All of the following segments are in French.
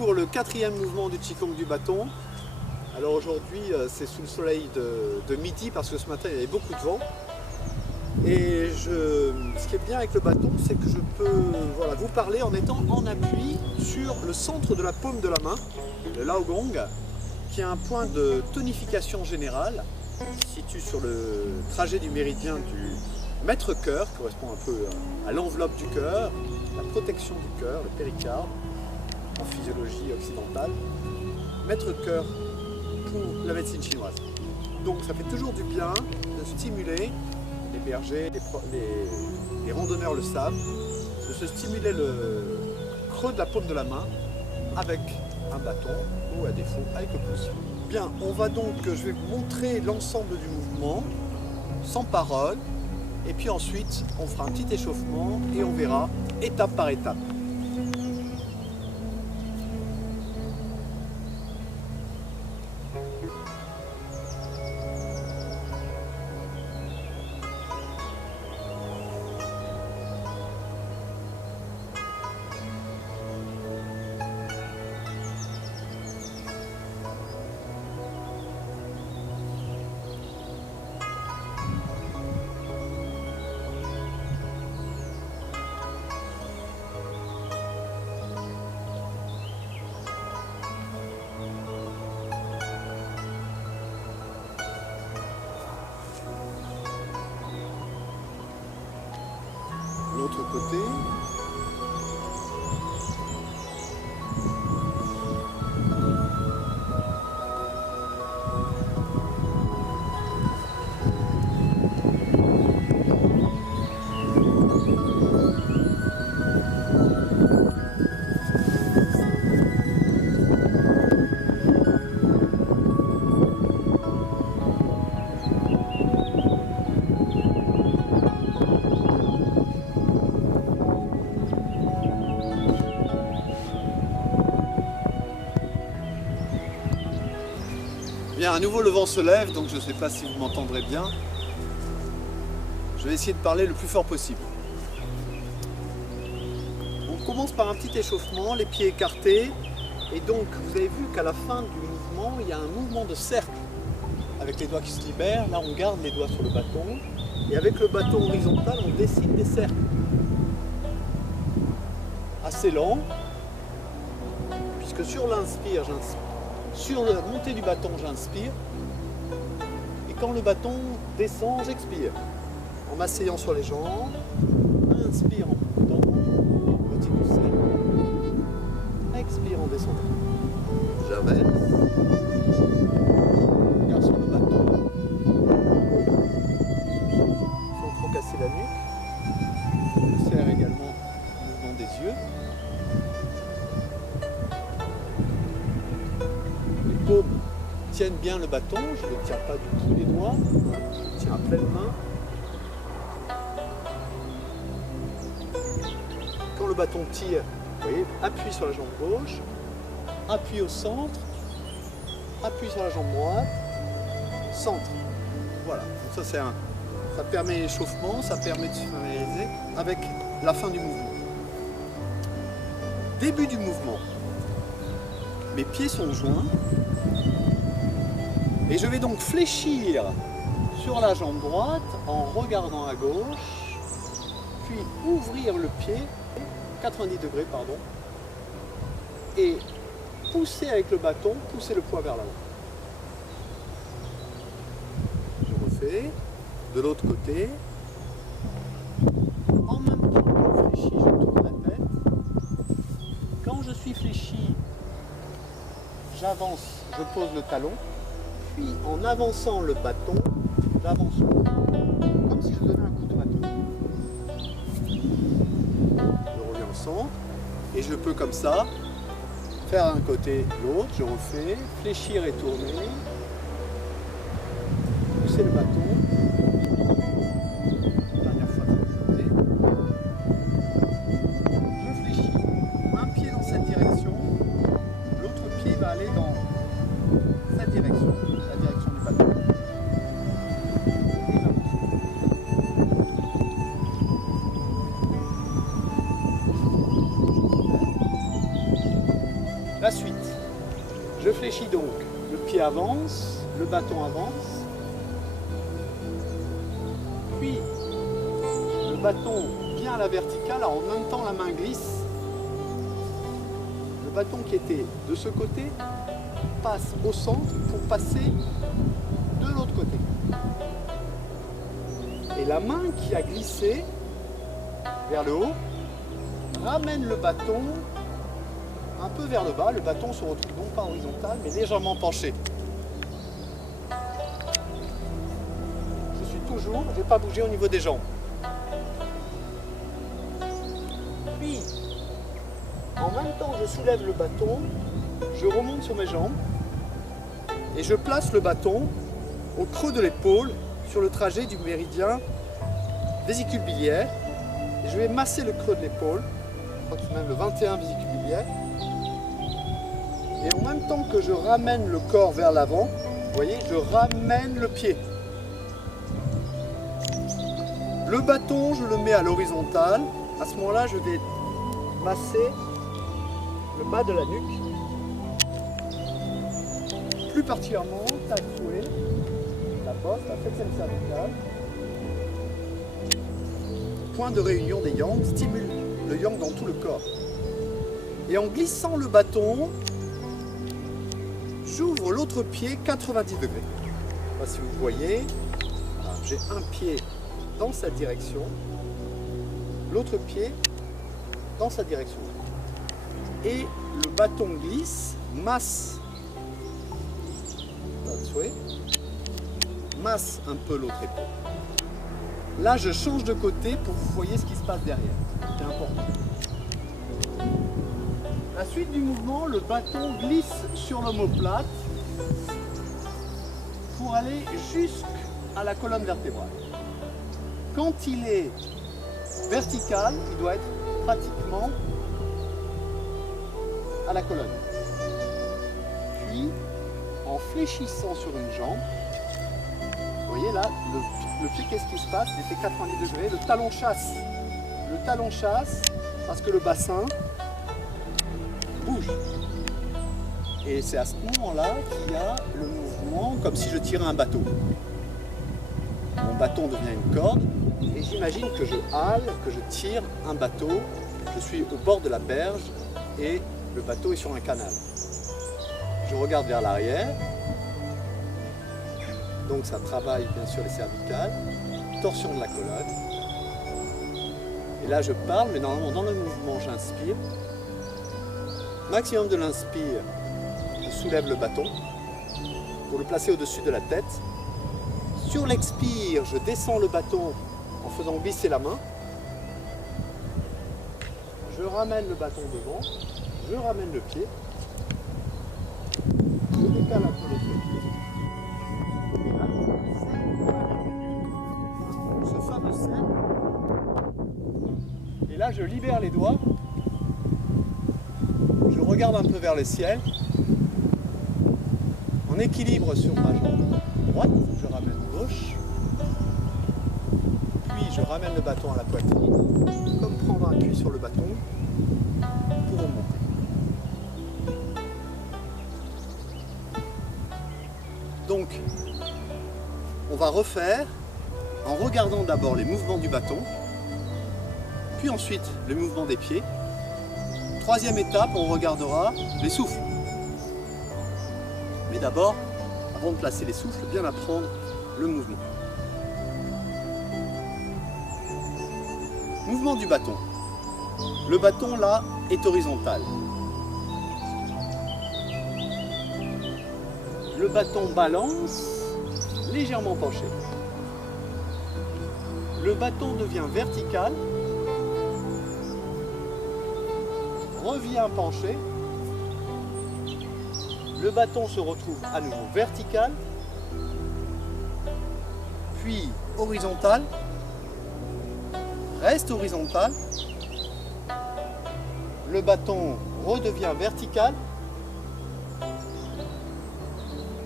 pour le quatrième mouvement du Qigong du bâton. Alors aujourd'hui c'est sous le soleil de midi parce que ce matin il y avait beaucoup de vent. Et ce qui est bien avec le bâton, c'est que je peux vous parler en étant en appui sur le centre de la paume de la main, le Laogong, qui est un point de tonification générale, qui se situe sur le trajet du méridien du maître-cœur, qui correspond un peu à l'enveloppe du cœur, la protection du cœur, le péricarde, en physiologie occidentale. Maître-cœur pour la médecine chinoise. Donc ça fait toujours du bien de stimuler, les bergers, les randonneurs le savent, de se stimuler le creux de la paume de la main avec un bâton ou à défaut avec le pouce. Bien, on va donc, je vais vous montrer l'ensemble du mouvement sans parole et puis ensuite on fera un petit échauffement et on verra étape par étape. L'autre côté. Bien, à nouveau le vent se lève, donc je ne sais pas si vous m'entendrez bien. Je vais essayer de parler le plus fort possible. On commence par un petit échauffement, les pieds écartés. Et donc, vous avez vu qu'à la fin du mouvement, il y a un mouvement de cercle avec les doigts qui se libèrent. Là, on garde les doigts sur le bâton. Et avec le bâton horizontal, on dessine des cercles. Assez lent, puisque sur l'inspire, j'inspire. Sur la montée du bâton, j'inspire. Et quand le bâton descend, j'expire. En m'asseyant sur les jambes, inspire en montant, moitié du cercle. Expire en descendant. J'inverse. Regarde sur le bâton. Sans trop casser la nuque. Je serre également le mouvement des yeux. Tiennent bien le bâton, je ne le tiens pas du tout les doigts, je le tiens à pleine main. Quand le bâton tire, vous voyez, appuie sur la jambe gauche, appuie au centre, appuie sur la jambe droite, centre. Voilà, donc ça permet l'échauffement, ça permet de se familiariser avec la fin du mouvement. Début du mouvement. Mes pieds sont joints. Et je vais donc fléchir sur la jambe droite en regardant à gauche, puis ouvrir le pied, 90 degrés pardon, et pousser avec le bâton, pousser le poids vers l'avant. Je refais, de l'autre côté, en même temps que je fléchis, je tourne la tête. Quand je suis fléchi, j'avance, je pose le talon. Puis en avançant le bâton, j'avance comme si je donnais un coup de bâton. Je reviens au centre et je peux comme ça faire un côté l'autre, je refais, fléchir et tourner, pousser le bâton, dernière fois de l'autre côté. Je fléchis, un pied dans cette direction, l'autre pied va aller dans cette direction. La direction du bâton. Et j'avance. La suite, je fléchis donc, le pied avance, le bâton avance, puis le bâton vient à la verticale, en même temps la main glisse. Le bâton qui était de ce côté passe au centre pour passer de l'autre côté. Et la main qui a glissé vers le haut ramène le bâton un peu vers le bas. Le bâton se retrouve non pas horizontal mais légèrement penché. Je suis toujours, je n'ai pas bougé au niveau des jambes. Puis, en même temps je soulève le bâton, je remonte sur mes jambes et je place le bâton au creux de l'épaule sur le trajet du méridien vésicule biliaire. Et je vais masser le creux de l'épaule, je crois que c'est même le 21 vésicule biliaire. Et en même temps que je ramène le corps vers l'avant, vous voyez, je ramène le pied. Le bâton, je le mets à l'horizontale. À ce moment-là, je vais masser le bas de la nuque. Plus particulièrement, tatouer la bosse, la flexion cervicale. Point de réunion des yang, stimule le yang dans tout le corps. Et en glissant le bâton, j'ouvre l'autre pied 90 degrés. Je ne sais pas si vous voyez, j'ai un pied dans cette direction, l'autre pied dans sa direction. Et le bâton glisse, masse un peu l'autre épaule. Là, je change de côté pour que vous voyez ce qui se passe derrière. C'est important. La suite du mouvement, le bâton glisse sur l'omoplate pour aller jusqu'à la colonne vertébrale. Quand il est vertical, il doit être pratiquement à la colonne. Puis, en fléchissant sur une jambe, vous voyez là, le pied, qu'est-ce qui se passe? Il fait 90 degrés, le talon chasse. Le talon chasse parce que le bassin bouge. Et c'est à ce moment-là qu'il y a le mouvement comme si je tirais un bateau. Mon bâton devient une corde et j'imagine que je hale, que je tire un bateau. Je suis au bord de la berge et le bateau est sur un canal. Je regarde vers l'arrière. Donc ça travaille bien sûr les cervicales, torsion de la colonne. Et là je parle, mais normalement dans le mouvement j'inspire. Maximum de l'inspire, je soulève le bâton pour le placer au-dessus de la tête. Sur l'expire, je descends le bâton en faisant glisser la main. Je ramène le bâton devant, je ramène le pied. Je décale un peu l'autre pied. Ce fameux cercle. Et là, je libère les doigts. Je regarde un peu vers le ciel. En équilibre sur ma jambe droite, je ramène gauche. Puis je ramène le bâton à la poitrine, comme prendre un appui sur le bâton pour remonter. Donc, on va refaire en regardant d'abord les mouvements du bâton, puis ensuite le mouvement des pieds. Troisième étape, on regardera les souffles. Mais d'abord, avant de placer les souffles, bien apprendre le mouvement. Mouvement du bâton. Le bâton là est horizontal. Le bâton balance, légèrement penché. Le bâton devient vertical, revient penché. Le bâton se retrouve à nouveau vertical, puis horizontal, reste horizontal. Le bâton redevient vertical,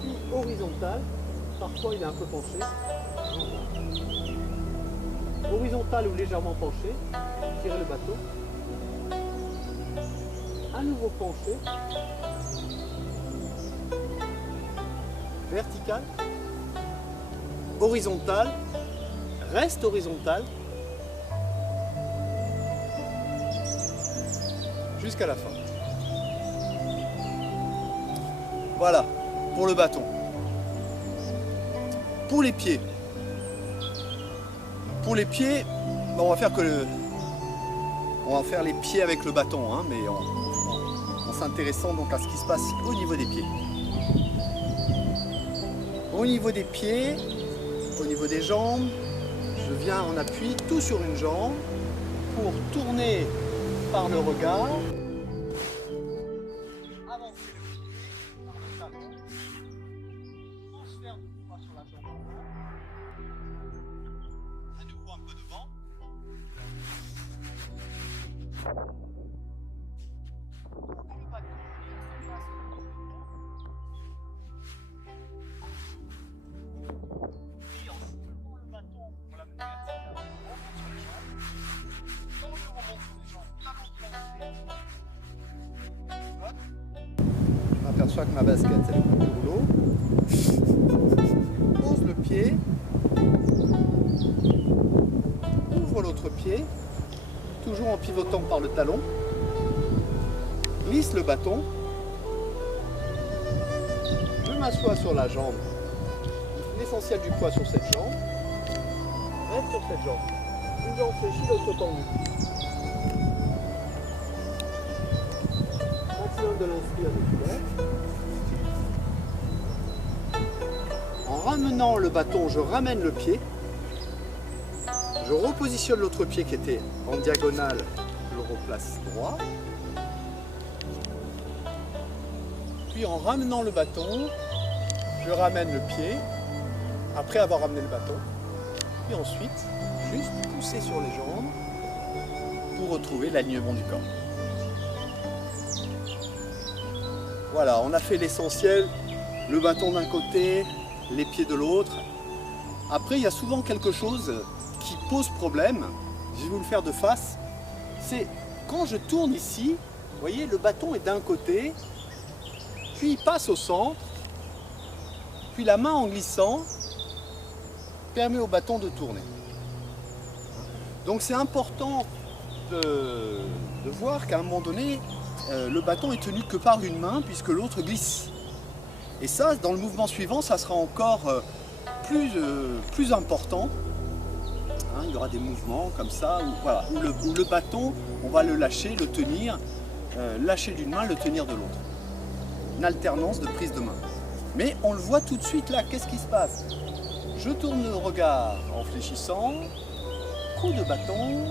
puis horizontal. Parfois il est un peu penché. Horizontal ou légèrement penché, tirez le bateau. à nouveau penché, vertical, horizontal, reste horizontal, jusqu'à la fin. Voilà, pour le bâton. Pour les pieds. Pour les pieds, on va faire les pieds avec le bâton, hein, mais en s'intéressant donc à ce qui se passe au niveau des pieds. Au niveau des pieds, au niveau des jambes, je viens en appui tout sur une jambe pour tourner par le regard, avancer le pied par le talon, transfert de poids sur la jambe, à nouveau un peu devant. Je m'aperçois que ma basket elle est au rouleau. Pose le pied, ouvre l'autre pied, toujours en pivotant par le talon, glisse le bâton, je m'assois sur la jambe, l'essentiel du poids sur cette jambe, reste sur cette jambe, une jambe fléchie, l'autre tendue. Maximum de l'inspire musculaire. En ramenant le bâton, je ramène le pied. Je repositionne l'autre pied qui était en diagonale, je le replace droit. Puis en ramenant le bâton, je ramène le pied, après avoir ramené le bâton. Puis ensuite, juste pousser sur les jambes pour retrouver l'alignement du corps. Voilà, on a fait l'essentiel, le bâton d'un côté, les pieds de l'autre. Après, il y a souvent quelque chose qui pose problème, je vais vous le faire de face, c'est quand je tourne ici, vous voyez, le bâton est d'un côté, puis il passe au centre, puis la main en glissant permet au bâton de tourner. Donc c'est important de voir qu'à un moment donné, le bâton est tenu que par une main puisque l'autre glisse. Et ça, dans le mouvement suivant, ça sera encore plus important. Hein, il y aura des mouvements comme ça, où le bâton, on va le lâcher, le tenir, lâcher d'une main, le tenir de l'autre. Une alternance de prise de main. Mais on le voit tout de suite là, qu'est-ce qui se passe? Je tourne le regard en fléchissant, coup de bâton,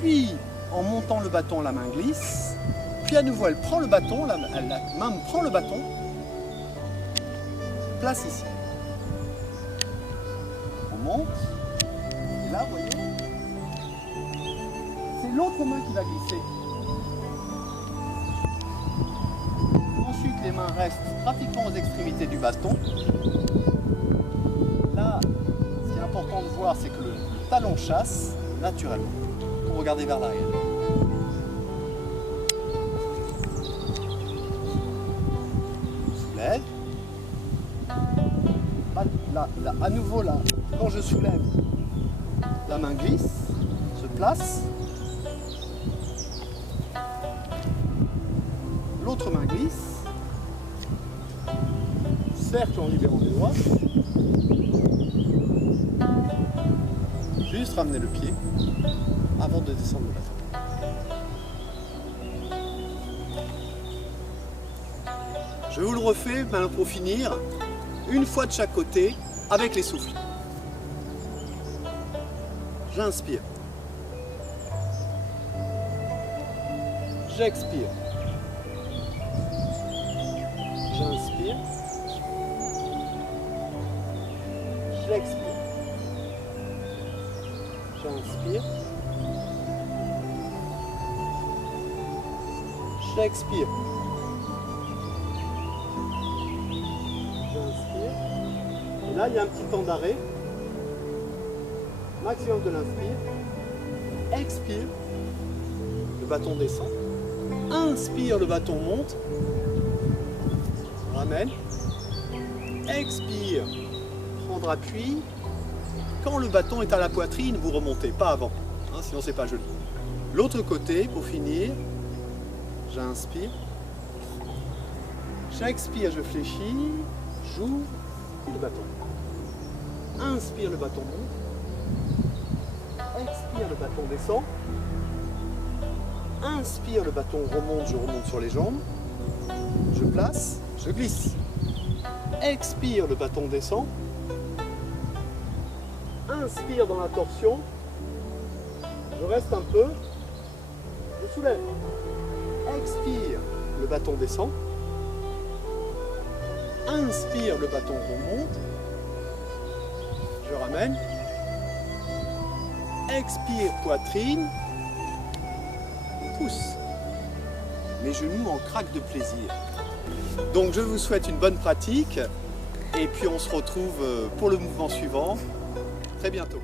puis en montant le bâton, la main glisse, puis à nouveau elle prend le bâton, la main prend le bâton, place ici. On monte, et là, vous voyez, c'est l'autre main qui va glisser. Ensuite, les mains restent pratiquement aux extrémités du bâton. Là, ce qui est important de voir, c'est que le talon chasse naturellement pour regarder vers l'arrière. Soulève. Là, à nouveau, là, quand je soulève, la main glisse, se place. L'autre main glisse. Cercle en libérant les doigts. Juste ramener le pied avant de descendre le bâton. Je vous le refais maintenant pour finir, une fois de chaque côté avec les souffles. J'inspire. J'expire. J'inspire. J'expire. J'inspire. J'expire. J'inspire. Et là, il y a un petit temps d'arrêt. Maximum de l'inspire. Expire. Le bâton descend. Inspire, le bâton monte. Ramène. Expire. Prendre appui. Quand le bâton est à la poitrine, vous remontez, pas avant. Hein, sinon c'est pas joli. L'autre côté, pour finir, j'inspire. J'expire, je fléchis. J'ouvre. Et le bâton. Inspire, le bâton monte. Expire, le bâton descend. Inspire, le bâton remonte, je remonte sur les jambes. Je place, je glisse. Expire, le bâton descend. Inspire dans la torsion. Je reste un peu. Je soulève. Expire, le bâton descend. Inspire, le bâton remonte. Je ramène. Expire, poitrine. Pousse. Mes genoux en craquent de plaisir. Donc je vous souhaite une bonne pratique et puis on se retrouve pour le mouvement suivant très bientôt.